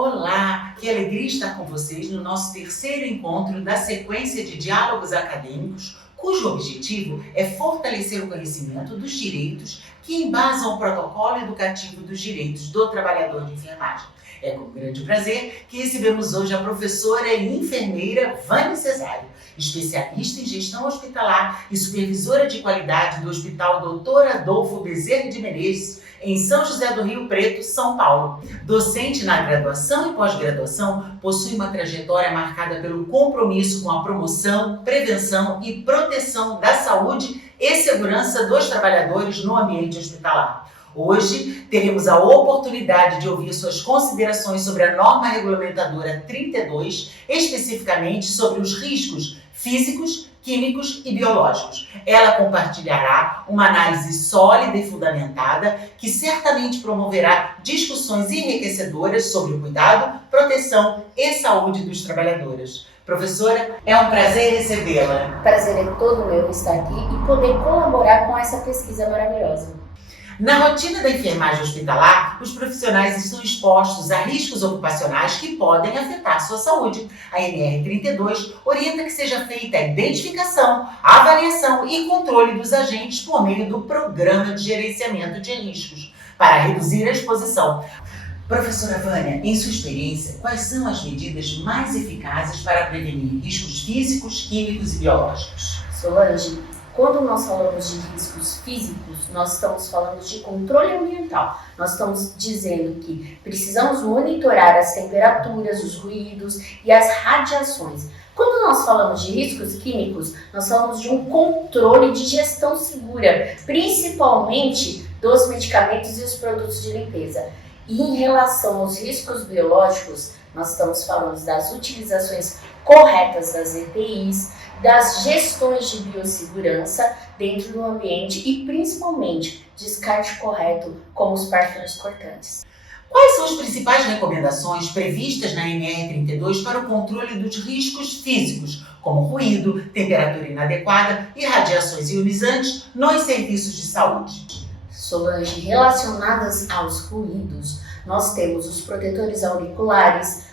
Olá, que alegria estar com vocês no nosso terceiro encontro da sequência de diálogos acadêmicos, cujo objetivo é fortalecer o conhecimento dos direitos que embasam o protocolo educativo dos direitos do trabalhador de enfermagem. É com grande prazer que recebemos hoje a professora e enfermeira Vânia Cesário, especialista em gestão hospitalar e supervisora de qualidade do Hospital Dr. Adolfo Bezerra de Menezes, em São José do Rio Preto, São Paulo. Docente na graduação e pós-graduação, possui uma trajetória marcada pelo compromisso com a promoção, prevenção e proteção da saúde e segurança dos trabalhadores no ambiente hospitalar. Hoje, teremos a oportunidade de ouvir suas considerações sobre a norma regulamentadora 32, especificamente sobre os riscos físicos, químicos e biológicos. Ela compartilhará uma análise sólida e fundamentada que certamente promoverá discussões enriquecedoras sobre o cuidado, proteção e saúde dos trabalhadores. Professora, é um prazer recebê-la. O prazer é todo meu estar aqui e poder colaborar com essa pesquisa maravilhosa. Na rotina da enfermagem hospitalar, os profissionais estão expostos a riscos ocupacionais que podem afetar sua saúde. A NR32 orienta que seja feita a identificação, avaliação e controle dos agentes por meio do Programa de Gerenciamento de Riscos, para reduzir a exposição. Professora Vânia, em sua experiência, quais são as medidas mais eficazes para prevenir riscos físicos, químicos e biológicos? Solange, quando nós falamos de riscos físicos, nós estamos falando de controle ambiental. Nós estamos dizendo que precisamos monitorar as temperaturas, os ruídos e as radiações. Quando nós falamos de riscos químicos, nós falamos de um controle de gestão segura, principalmente dos medicamentos e os produtos de limpeza. E em relação aos riscos biológicos, nós estamos falando das utilizações corretas das EPIs, das gestões de biossegurança dentro do ambiente e, principalmente, descarte correto como os parfums cortantes. Quais são as principais recomendações previstas na NR32 para o controle dos riscos físicos, como ruído, temperatura inadequada e radiações ionizantes nos serviços de saúde? Solange, relacionadas aos ruídos, nós temos os protetores auriculares,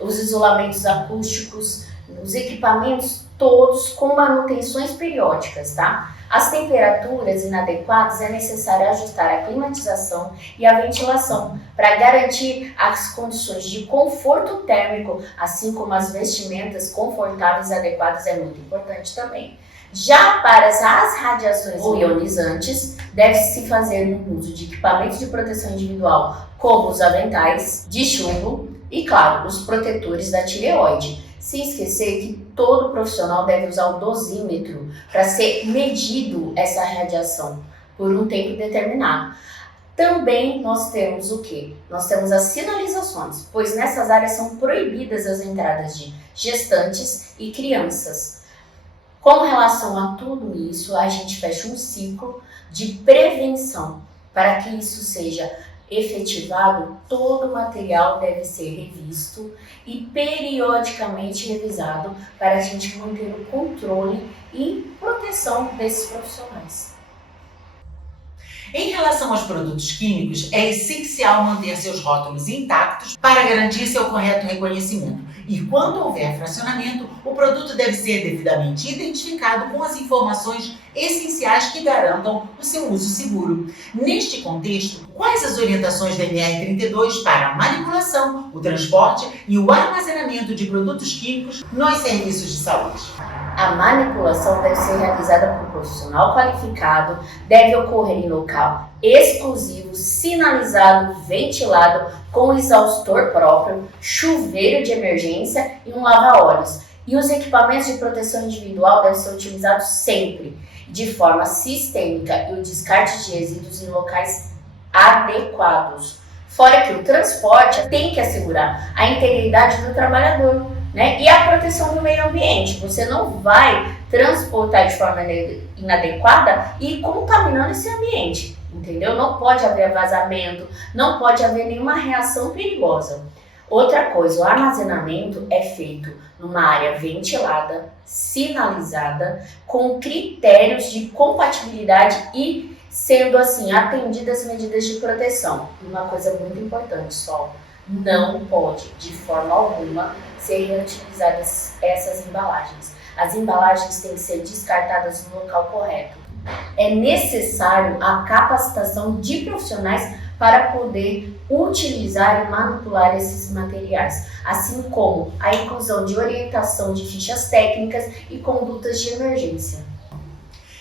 os isolamentos acústicos, os equipamentos todos com manutenções periódicas, tá? As temperaturas inadequadas é necessário ajustar a climatização e a ventilação para garantir as condições de conforto térmico, assim como as vestimentas confortáveis e adequadas é muito importante também. Já para as radiações ionizantes, deve-se fazer o uso de equipamentos de proteção individual, como os aventais de chumbo e, claro, os protetores da tireoide. Sem esquecer que todo profissional deve usar o dosímetro para ser medido essa radiação por um tempo determinado. Também nós temos o quê? Nós temos as sinalizações, pois nessas áreas são proibidas as entradas de gestantes e crianças. Com relação a tudo isso, a gente fecha um ciclo de prevenção. Para que isso seja efetivado, todo o material deve ser revisto e periodicamente revisado para a gente manter o controle e proteção desses profissionais. Em relação aos produtos químicos, é essencial manter seus rótulos intactos para garantir seu correto reconhecimento. E quando houver fracionamento, o produto deve ser devidamente identificado com as informações essenciais que garantam o seu uso seguro. Neste contexto, quais as orientações da NR32 para a manipulação, o transporte e o armazenamento de produtos químicos nos serviços de saúde? A manipulação deve ser realizada por um profissional qualificado, deve ocorrer em local exclusivo, sinalizado, ventilado, com exaustor próprio, chuveiro de emergência e um lava-óleos. E os equipamentos de proteção individual devem ser utilizados sempre, de forma sistêmica, e o descarte de resíduos em locais adequados. Fora que o transporte tem que assegurar a integridade do trabalhador, e a proteção do meio ambiente. Você não vai transportar de forma inadequada e contaminando esse ambiente, entendeu? Não pode haver vazamento, não pode haver nenhuma reação perigosa. Outra coisa, o armazenamento é feito numa área ventilada, sinalizada, com critérios de compatibilidade e sendo assim atendidas as medidas de proteção. E uma coisa muito importante, Sol, Não pode, de forma alguma, ser reutilizadas essas embalagens. As embalagens têm que ser descartadas no local correto. É necessário a capacitação de profissionais para poder utilizar e manipular esses materiais, assim como a inclusão de orientação de fichas técnicas e condutas de emergência.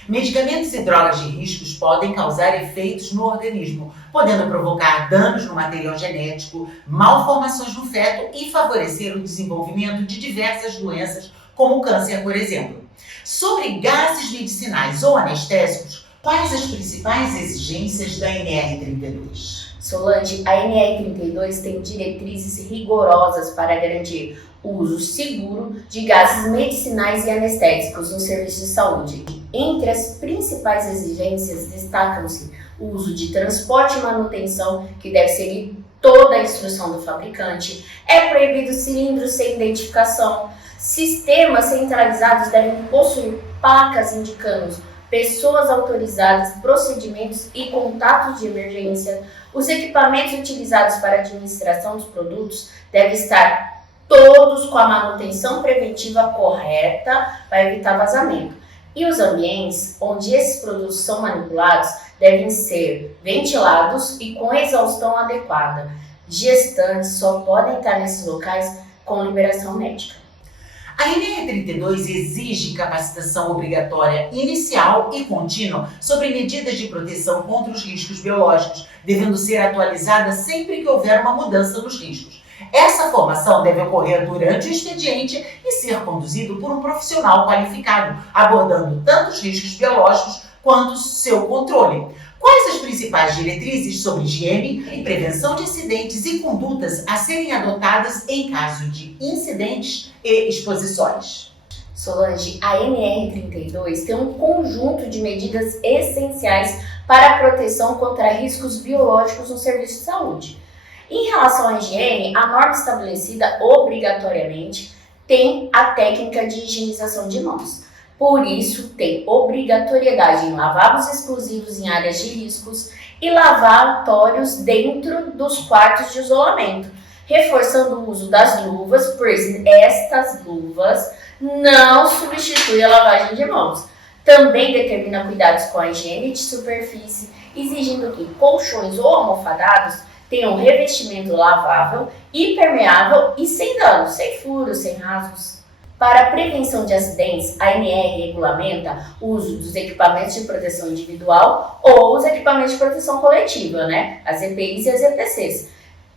Medicamentos e drogas de riscos podem causar efeitos no organismo, podendo provocar danos no material genético, malformações no feto e favorecer o desenvolvimento de diversas doenças, como o câncer, por exemplo. Sobre gases medicinais ou anestésicos, quais as principais exigências da NR32? Solange, a NR32 tem diretrizes rigorosas para garantir o uso seguro de gases medicinais e anestésicos no serviço de saúde. Entre as principais exigências destacam-se o uso de transporte e manutenção, que deve seguir toda a instrução do fabricante. É proibido cilindros sem identificação. Sistemas centralizados devem possuir placas indicando pessoas autorizadas, procedimentos e contatos de emergência. Os equipamentos utilizados para a administração dos produtos devem estar todos com a manutenção preventiva correta para evitar vazamento. E os ambientes onde esses produtos são manipulados devem ser ventilados e com exaustão adequada. Gestantes só podem estar nesses locais com liberação médica. A NR32 exige capacitação obrigatória inicial e contínua sobre medidas de proteção contra os riscos biológicos, devendo ser atualizada sempre que houver uma mudança nos riscos. Essa formação deve ocorrer durante o expediente e ser conduzido por um profissional qualificado, abordando tanto os riscos biológicos quanto seu controle. Quais as principais diretrizes sobre higiene e prevenção de acidentes e condutas a serem adotadas em caso de incidentes e exposições? Solange, a NR32 tem um conjunto de medidas essenciais para a proteção contra riscos biológicos no serviço de saúde. Em relação à higiene, a norma estabelecida obrigatoriamente tem a técnica de higienização de mãos. Por isso, tem obrigatoriedade em lavabos exclusivos em áreas de riscos e lavatórios dentro dos quartos de isolamento, reforçando o uso das luvas, pois estas luvas não substituem a lavagem de mãos. Também determina cuidados com a higiene de superfície, exigindo que colchões ou almofadados tenham revestimento lavável, impermeável e sem danos, sem furos, sem rasgos. Para a prevenção de acidentes, a ANR regulamenta o uso dos equipamentos de proteção individual ou os equipamentos de proteção coletiva, as EPIs e as EPCs.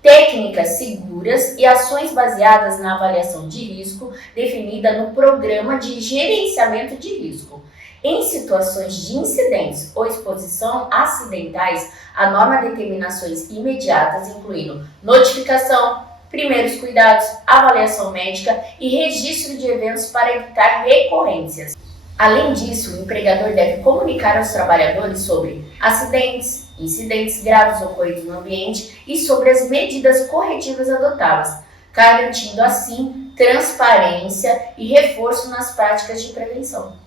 Técnicas seguras e ações baseadas na avaliação de risco definida no Programa de Gerenciamento de Risco. Em situações de incidentes ou exposição acidentais, a norma determina ações imediatas, incluindo notificação, primeiros cuidados, avaliação médica e registro de eventos para evitar recorrências. Além disso, o empregador deve comunicar aos trabalhadores sobre acidentes, incidentes graves ocorridos no ambiente e sobre as medidas corretivas adotadas, garantindo assim transparência e reforço nas práticas de prevenção.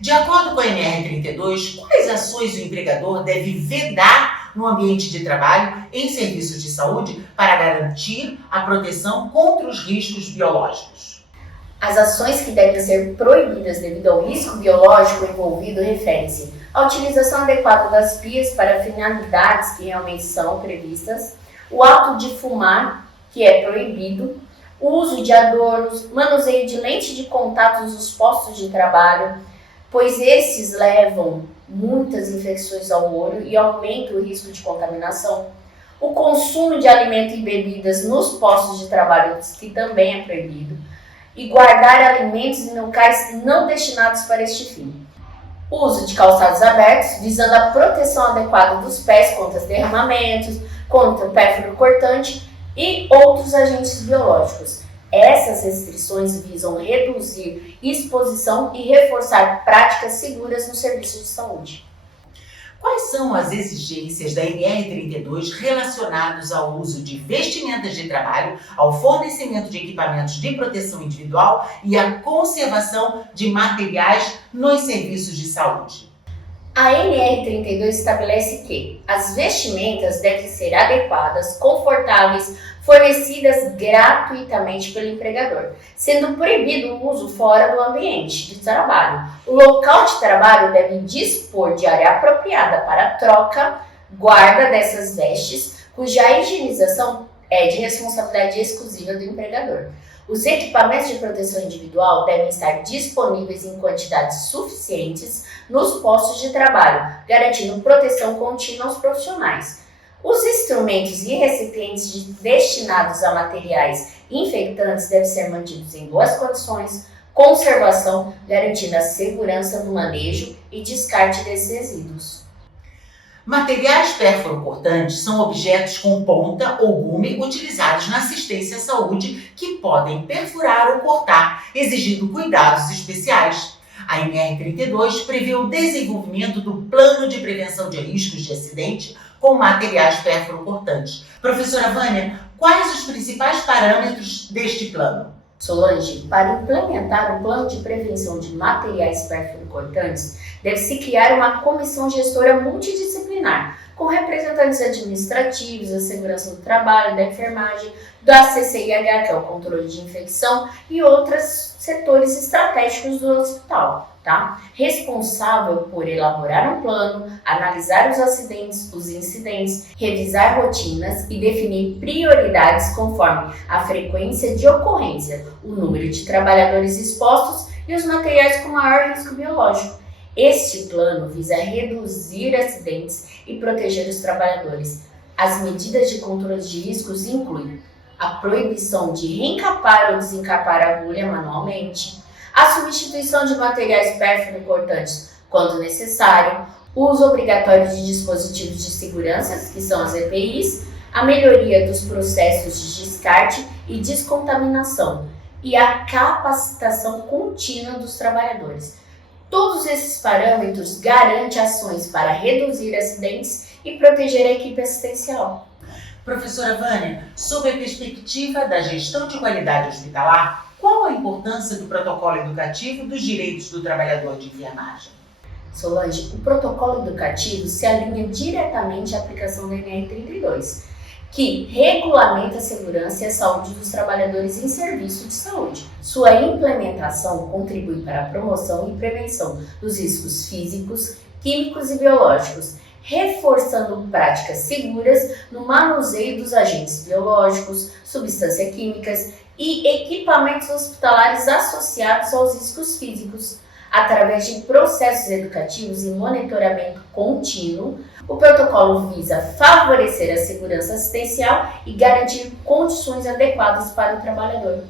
De acordo com a NR32, quais ações o empregador deve vedar no ambiente de trabalho em serviços de saúde para garantir a proteção contra os riscos biológicos? As ações que devem ser proibidas devido ao risco biológico envolvido referem-se à utilização adequada das pias para finalidades que realmente são previstas, o ato de fumar, que é proibido, o uso de adornos, manuseio de lente de contato nos postos de trabalho, pois esses levam muitas infecções ao olho e aumentam o risco de contaminação. O consumo de alimento e bebidas nos postos de trabalho, que também é proibido, e guardar alimentos em locais não destinados para este fim. O uso de calçados abertos, visando a proteção adequada dos pés contra os derramamentos, contra o pérfuro cortante e outros agentes biológicos. Essas restrições visam reduzir exposição e reforçar práticas seguras no serviço de saúde. Quais são as exigências da NR32 relacionadas ao uso de vestimentas de trabalho, ao fornecimento de equipamentos de proteção individual e à conservação de materiais nos serviços de saúde? A NR32 estabelece que as vestimentas devem ser adequadas, confortáveis, fornecidas gratuitamente pelo empregador, sendo proibido o uso fora do ambiente de trabalho. O local de trabalho deve dispor de área apropriada para troca, guarda dessas vestes, cuja higienização é de responsabilidade exclusiva do empregador. Os equipamentos de proteção individual devem estar disponíveis em quantidades suficientes nos postos de trabalho, garantindo proteção contínua aos profissionais. Os instrumentos e recipientes destinados a materiais infectantes devem ser mantidos em boas condições, conservação, garantindo a segurança do manejo e descarte desses resíduos. Materiais perfuro-cortantes são objetos com ponta ou gume utilizados na assistência à saúde que podem perfurar ou cortar, exigindo cuidados especiais. A NR32 prevê o desenvolvimento do Plano de Prevenção de Riscos de Acidente com materiais perfuro-cortantes. Professora Vânia, quais os principais parâmetros deste plano? Solange, para implementar o plano de prevenção de materiais perfuro-cortantes, deve-se criar uma comissão gestora multidisciplinar, com representantes administrativos, da segurança do trabalho, da enfermagem, da CCIH, que é o controle de infecção, e outros setores estratégicos do hospital, tá? Responsável por elaborar um plano, analisar os acidentes, os incidentes, revisar rotinas e definir prioridades conforme a frequência de ocorrência, o número de trabalhadores expostos e os materiais com maior risco biológico. Este plano visa reduzir acidentes e proteger os trabalhadores. As medidas de controle de riscos incluem a proibição de reencapar ou desencapar a agulha manualmente, a substituição de materiais perfuro-cortantes quando necessário, o uso obrigatório de dispositivos de segurança, que são as EPIs, a melhoria dos processos de descarte e descontaminação e a capacitação contínua dos trabalhadores. Todos esses parâmetros garantem ações para reduzir acidentes e proteger a equipe assistencial. Professora Vânia, sob a perspectiva da gestão de qualidade hospitalar, qual a importância do protocolo educativo dos direitos do trabalhador de enfermagem? Solange, o protocolo educativo se alinha diretamente à aplicação da NR32, que regulamenta a segurança e a saúde dos trabalhadores em serviço de saúde. Sua implementação contribui para a promoção e prevenção dos riscos físicos, químicos e biológicos, reforçando práticas seguras no manuseio dos agentes biológicos, substâncias químicas e equipamentos hospitalares associados aos riscos físicos. Através de processos educativos e monitoramento contínuo, o protocolo visa favorecer a segurança assistencial e garantir condições adequadas para o trabalhador.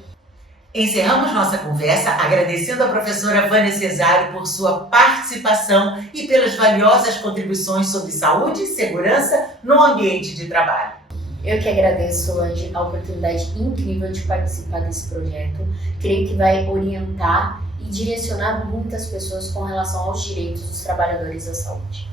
Encerramos nossa conversa agradecendo à professora Vânia Cesário por sua participação e pelas valiosas contribuições sobre saúde e segurança no ambiente de trabalho. Eu que agradeço, Solange, a oportunidade incrível de participar desse projeto. Creio que vai orientar e direcionar muitas pessoas com relação aos direitos dos trabalhadores da saúde.